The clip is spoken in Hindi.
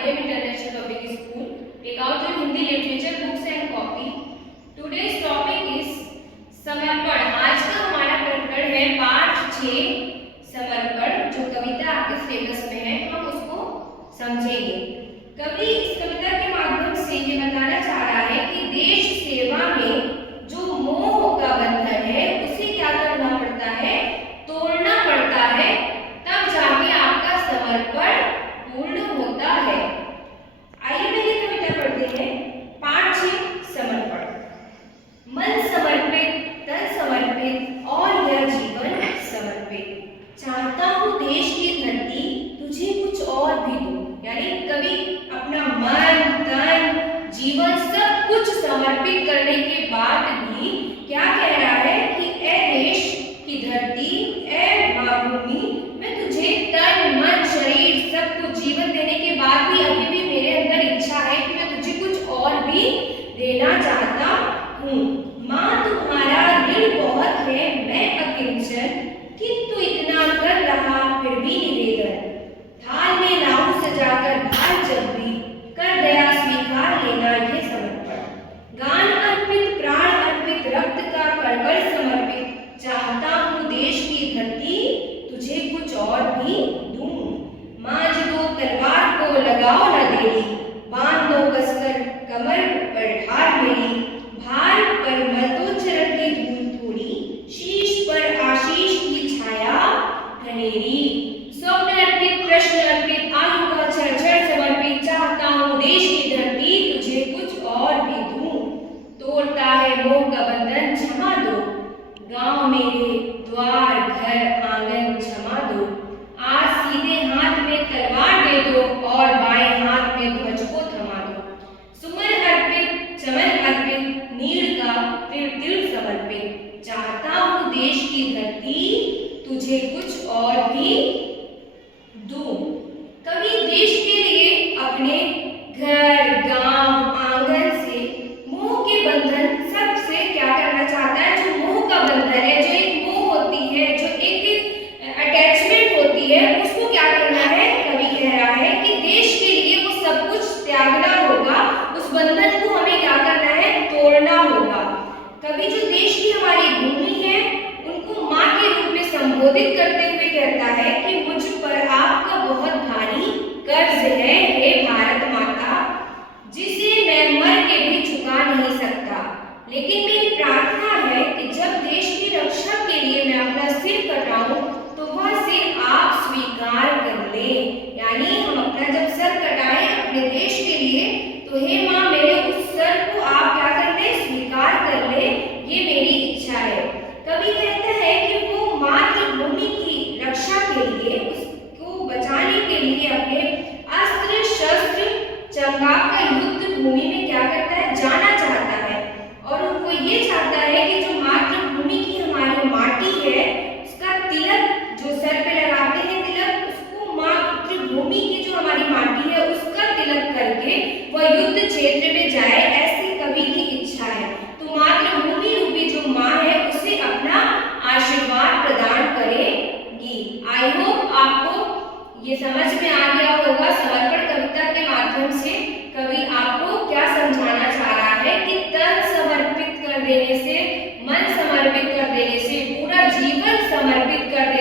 IM International Public School. Take out your Hindi literature books and copy. Today's topic is समर्पण। आज का हमारा प्रकरण है पाठ 6 समर्पण। जो कविता आपके सिलेबस में है हम उसको समझेंगे। कवि इस कविता के माध्यम से ये बताना चाह रहा है कि देश सेवा में जो मोह का बंधन है उसे क्या करना पड़ता है, तोड़ना पड़ता है, तब जाके आपका समर्पण पूर्ण होता है। आइए पहले कविता पढ़ते हैं। पाठ 6 समर्पण। मन समर्पित, तन समर्पित और यह जीवन समर्पित। चाहता हूँ देश की धरती तुझे कुछ और भी दूं। यानी कवि अपना मन, तन, जीवन सब कुछ समर्पित करने के बाद भी क्या कह रहा है कि ए देश की धरती, ए मातृभूमि, मैं तुझे तन, मन, शरीर सब कुछ जीवन देने के बाद भी अभी भी मेरे अंदर इच्छा है कि मैं तुझे कुछ और भी देना चाहता हूँ। माँ तुम्हारा ऋण बहुत है, मैं अकिंचन, किंतु इतना कर रहा फिर भी निवेदन। थाल में लाऊं सजाकर भार जब भी, कर दया स्वीकार लेना ये समर्पण। गान अर्पित, प्राण अर्पित, रक्त का कण-कण समर्पित। चाहता हूँ देश की धरती तुझे कुछ और भी दूं। मांझ दो तलवार को लगाओ न देरी, बांध दो कसकर कमर पर ढाल मेरी। भार पर मल दो चरण की धूल थोड़ी, शीश पर आशीष की छाया घनेरी। स्वप्न अर्पित, प्रश्न अर्पित, आयु का क्षण समर्पित। चाहता हूँ देश की धरती तुझे कुछ और भी दूं। तोड़ता है मोह का बंधन क्षमा दो, गांव मेरे द्वार घर आंगन क्षमा दो। आज सीधे हाथ में तलवार दे दो और बाएं हाथ में ध्वज को थमा दो। सुमन अर्पित, चमन अर्पित, नीड़ का फिर दिल समर्पित। चाहता हूँ देश की धरती तुझे कुछ और भी दूं। कवि देश के लिए अपने घर, गांव, आंगन से मोह के बंधन सबसे क्या करना चाहता है। जो मोह का बंधन है, जो एक मोह होती है, जो एक अटैचमेंट होती है, उसको क्या करना है। कवि कह रहा है कि देश के लिए वो सब कुछ त्यागना होगा, उस बंधन को हमें क्या करना है, तोड़ना होगा। कवि जो देश की हमारी भूमि है उनको माँ के रूप में संबोधित करते हुए कहता है कि मुझ पर आपका बहुत भारी कर्ज है हे भारत माता, जिसे मैं मर के भी चुका नहीं सकता। लेकिन मेरी प्रार्थना है कि जब देश की रक्षा के लिए मैं अपना सिर कटाऊं तो वह सिर आप स्वीकार कर ले। यानी हम अपना जब सर कटाएं अपने देश के लिए तो हे माँ मेरे उस सर को आप क्या कर ले, स्वीकार कर ले, ये मेरी इच्छा है। कवि कहता है कि वो मातृभूमि की रक्षा के लिए, उसको बचाने के लिए अपने अस्त्र शस्त्र चंगाकर युद्ध भूमि में क्या करता है, जाना चाहता है। और वो ये चाहता है कि जो मातृभूमि की हमारी माटी है उसका तिलक जो सर पे लगाते हैं तिलक, उसको मातृभूमि की जो हमारी माटी है उसका तिलक करके वह युद्ध क्षेत्र में जाए, ऐसी कवि की इच्छा है। तो मातृभूमि रूपी जो माँ है उसे अपना आशीर्वाद प्रदान करेगी। आई होप आपको ये समझ में आ गया होगा। समर्पण कविता के माध्यम से कवि आपको क्या समझाना चाह रहा है कि तन समर्पित कर देने से, मन समर्पित कर देने से, पूरा जीवन समर्पित कर देने